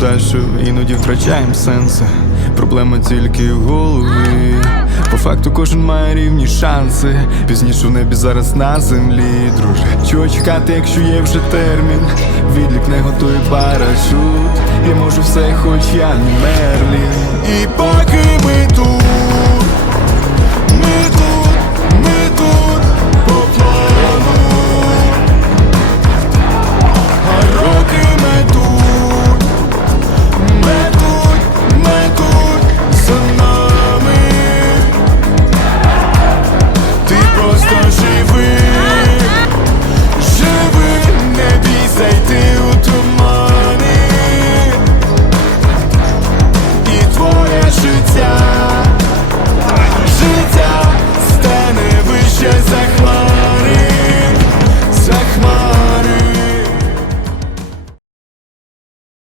та що іноді втрачаємо сенси. Проблема тільки в голові. По факту кожен має рівні шанси. Пізніше в небі зараз на землі, друже. Чого чекати, якщо є вже термін? Відлік не готує парашут. Я можу все, хоч я не Мерлін. życia